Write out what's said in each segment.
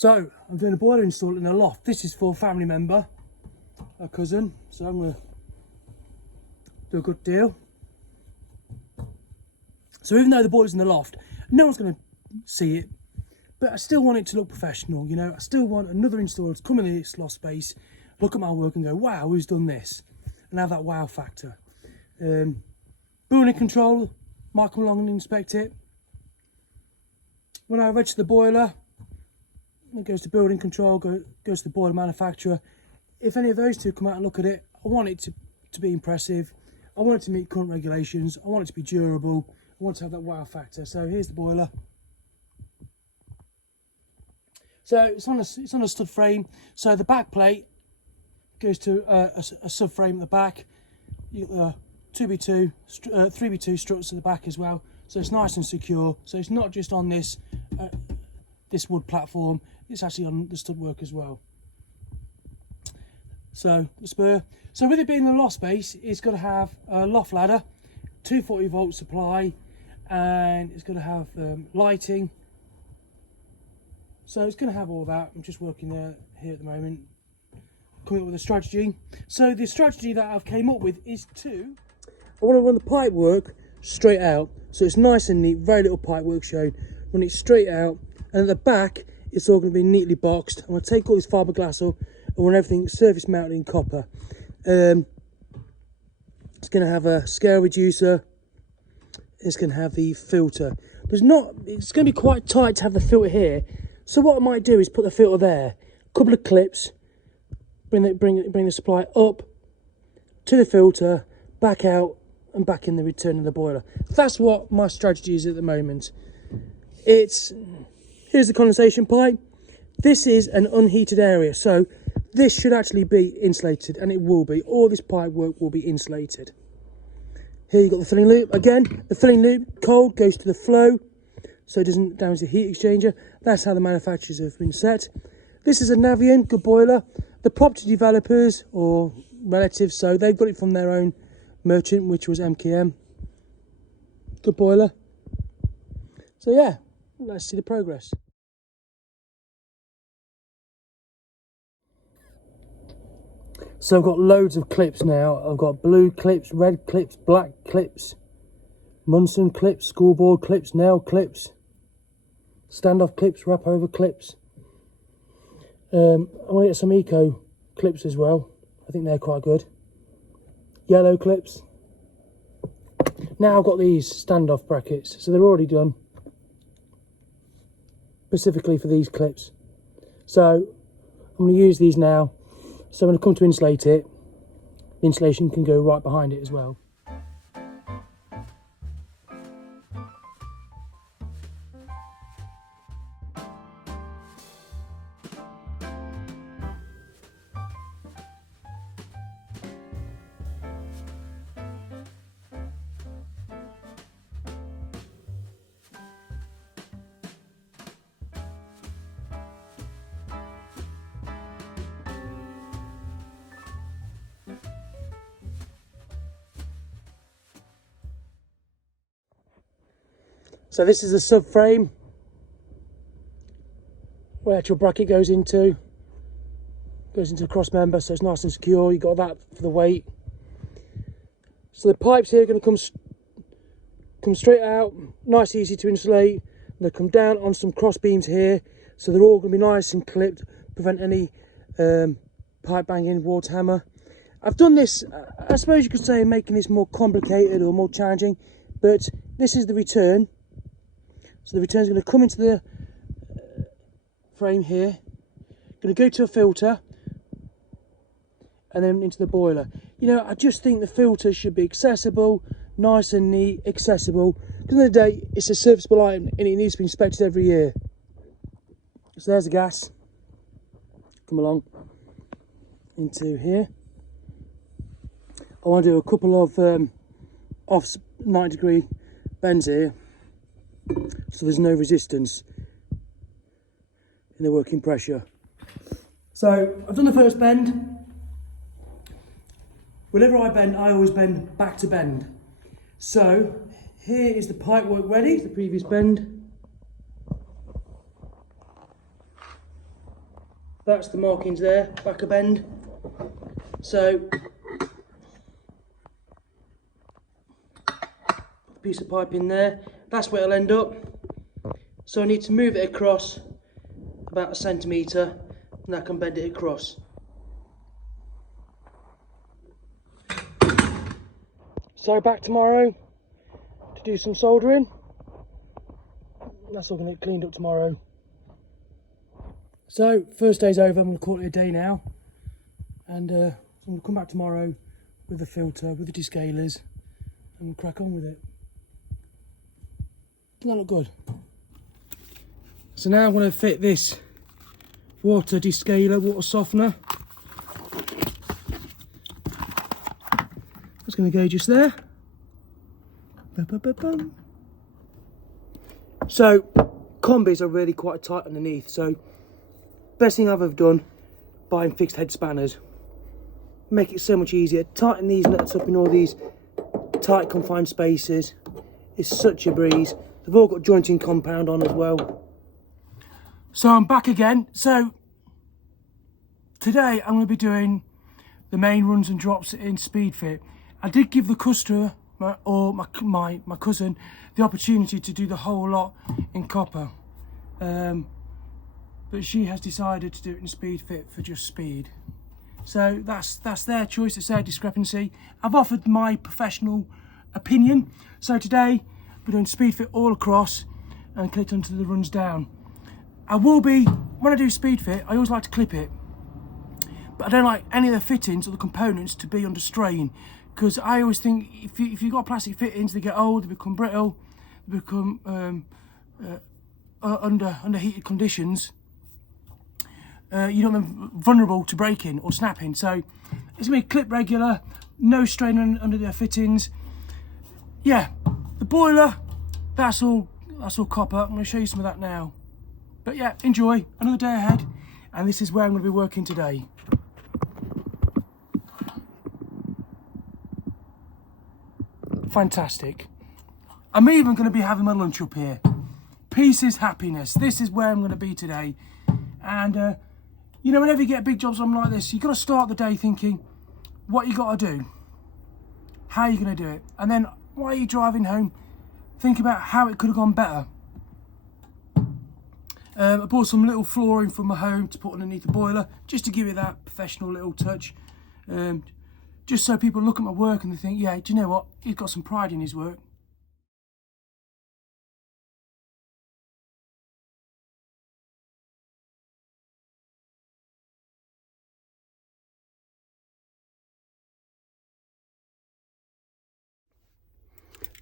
So I'm doing a boiler install in a loft. This is for a family member, a cousin. So I'm going to do a good deal. So even though the boiler's in the loft, no one's going to see it, but I still want it to look professional. You know, I still want another installer to come in this loft space, look at my work and go, wow, who's done this? And have that wow factor. Building control might come along and inspect it. When I register the boiler, it goes to building control, goes to the boiler manufacturer. If any of those two come out and look at it, I want it to be impressive. I want it to meet current regulations. I want it to be durable. I want to have that wow factor. So here's the boiler. So it's on a stud frame. So the back plate goes to a subframe at the back. You got the 2x2, 3x2 struts at the back as well. So it's nice and secure. So it's not just on this wood platform. It's actually on the stud work as well. So the spur. So with it being the loft space, it's got to have a loft ladder, 240 volt supply, and it's got to have lighting. So it's going to have all that. I'm just working here at the moment, coming up with a strategy. So the strategy that I've came up with is I want to run the pipe work straight out. So it's nice and neat, very little pipe work shown. Run it straight out, and at the back, it's all going to be neatly boxed. I'm going to take all this fiberglass up and run everything surface mounted in copper. It's going to have a scale reducer. It's going to have the filter. It's going to be quite tight to have the filter here. So what I might do is put the filter there, a couple of clips, bring the supply up to the filter, back out and back in the return of the boiler. That's what my strategy is at the moment. Here's the condensation pipe. This is an unheated area, so this should actually be insulated, and it will be. All this pipe work will be insulated. Here you've got the filling loop. Again, the filling loop, cold, goes to the flow, so it doesn't damage the heat exchanger. That's how the manufacturers have been set. This is a Navien, good boiler. The property developers or relatives, so they've got it from their own merchant, which was MKM. Good boiler. So yeah, let's see the progress. So I've got loads of clips now. I've got blue clips, red clips, black clips, Munson clips, schoolboard clips, nail clips, standoff clips, wrap over clips. I'm going to get some eco clips as well. I think they're quite good. Yellow clips. Now I've got these standoff brackets, so they're already done specifically for these clips. So I'm going to use these now. So when I come to insulate it, the insulation can go right behind it as well. So this is the subframe where the actual bracket goes into a cross member, so it's nice and secure. You've got that for the weight. So the pipes here are going to come straight out, nice, easy to insulate. They come down on some cross beams here, so they're all going to be nice and clipped, prevent any pipe banging, water hammer. I've done this, I suppose you could say, making this more complicated or more challenging, but this is the return. So the return is going to come into the frame here, going to go to a filter, and then into the boiler. You know, I just think the filter should be accessible, nice and neat, accessible. Because at the end of the day, it's a serviceable item and it needs to be inspected every year. So there's the gas. Come along into here. I want to do a couple of off 90-degree bends here, so there's no resistance in the working pressure. So I've done the first bend. Whenever I bend, I always bend back to bend. So here is the pipe work ready, the previous bend. That's the markings there, back a bend. So, piece of pipe in there, that's where it'll end up. So I need to move it across about 1 centimetre, and I can bend it across. So back tomorrow to do some soldering. That's all going to get cleaned up tomorrow. So first day's over, I'm going to call it a day now, and I'm going to come back tomorrow with the filter, with the descalers, and crack on with it. Doesn't that look good? So now I'm going to fit this water descaler, water softener. That's going to go just there. Ba-ba-ba-bum. So combis are really quite tight underneath, so best thing I've ever done, buying fixed head spanners. Make it so much easier. Tighten these nuts up in all these tight confined spaces. It's such a breeze. They've all got jointing compound on as well. So I'm back again. So today I'm going to be doing the main runs and drops in SpeedFit. I did give the customer or my cousin the opportunity to do the whole lot in copper, but she has decided to do it in SpeedFit for just speed. So that's their choice, it's their discrepancy. I've offered my professional opinion. So today we're doing SpeedFit all across and clipped onto the runs down. I will be, when I do SpeedFit, I always like to clip it, but I don't like any of the fittings or the components to be under strain, because I always think if you've got plastic fittings, they get old, they become brittle, they become under heated conditions. You don't want them vulnerable to breaking or snapping. So it's going to be clip regular, no strain under the fittings. Yeah, the boiler, that's all copper. I'm going to show you some of that now. But yeah, enjoy, another day ahead, and this is where I'm going to be working today. Fantastic. I'm even going to be having my lunch up here. Peace is happiness. This is where I'm going to be today. And you know, whenever you get big jobs on like this, you've got to start the day thinking what you got to do, how you're going to do it, and then while you're driving home, think about how it could have gone better. I bought some little flooring from my home to put underneath the boiler, just to give it that professional little touch. Just so people look at my work and they think, yeah, do you know what? He's got some pride in his work.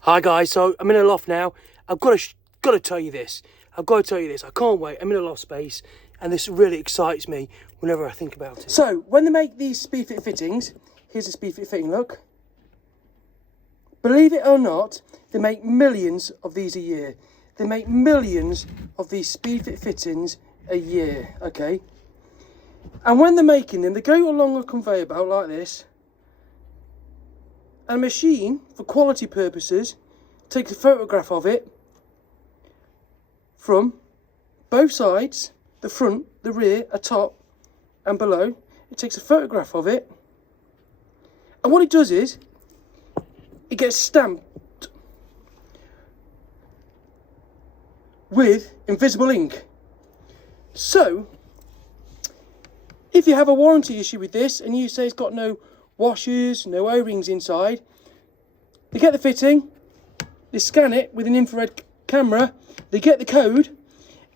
Hi guys, so I'm in a loft now. I've got to tell you this. I can't wait. I'm in a loft space, and this really excites me whenever I think about it. So when they make these SpeedFit fittings, here's a SpeedFit fitting look. Believe it or not, they make millions of these a year. They make millions of these SpeedFit fittings a year, okay? And when they're making them, they go along a conveyor belt like this. And a machine, for quality purposes, takes a photograph of it from both sides, the front, the rear, atop and below. It takes a photograph of it. And what it does is, it gets stamped with invisible ink. So, if you have a warranty issue with this and you say it's got no washers, no O-rings inside, they get the fitting, they scan it with an infrared camera, they get the code,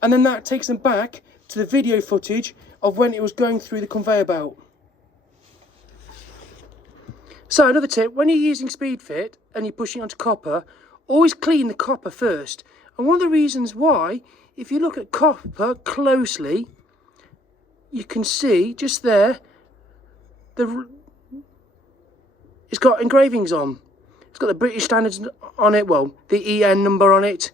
and then that takes them back to the video footage of when it was going through the conveyor belt. So another tip, when you're using SpeedFit and you're pushing onto copper, always clean the copper first. And one of the reasons why, if you look at copper closely, you can see just there, it's got engravings on. It's got the British standards on it, well, the EN number on it.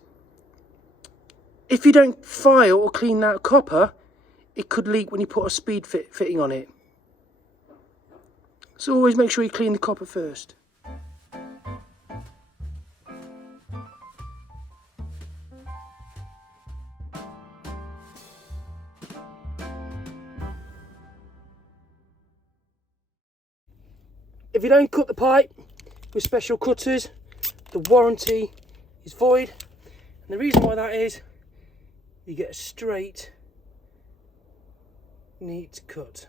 If you don't file or clean that copper, it could leak when you put a SpeedFit fitting on it. So always make sure you clean the copper first. if you don't cut the pipe with special cutters, the warranty is void. And the reason why that is, you get a straight, neat cut.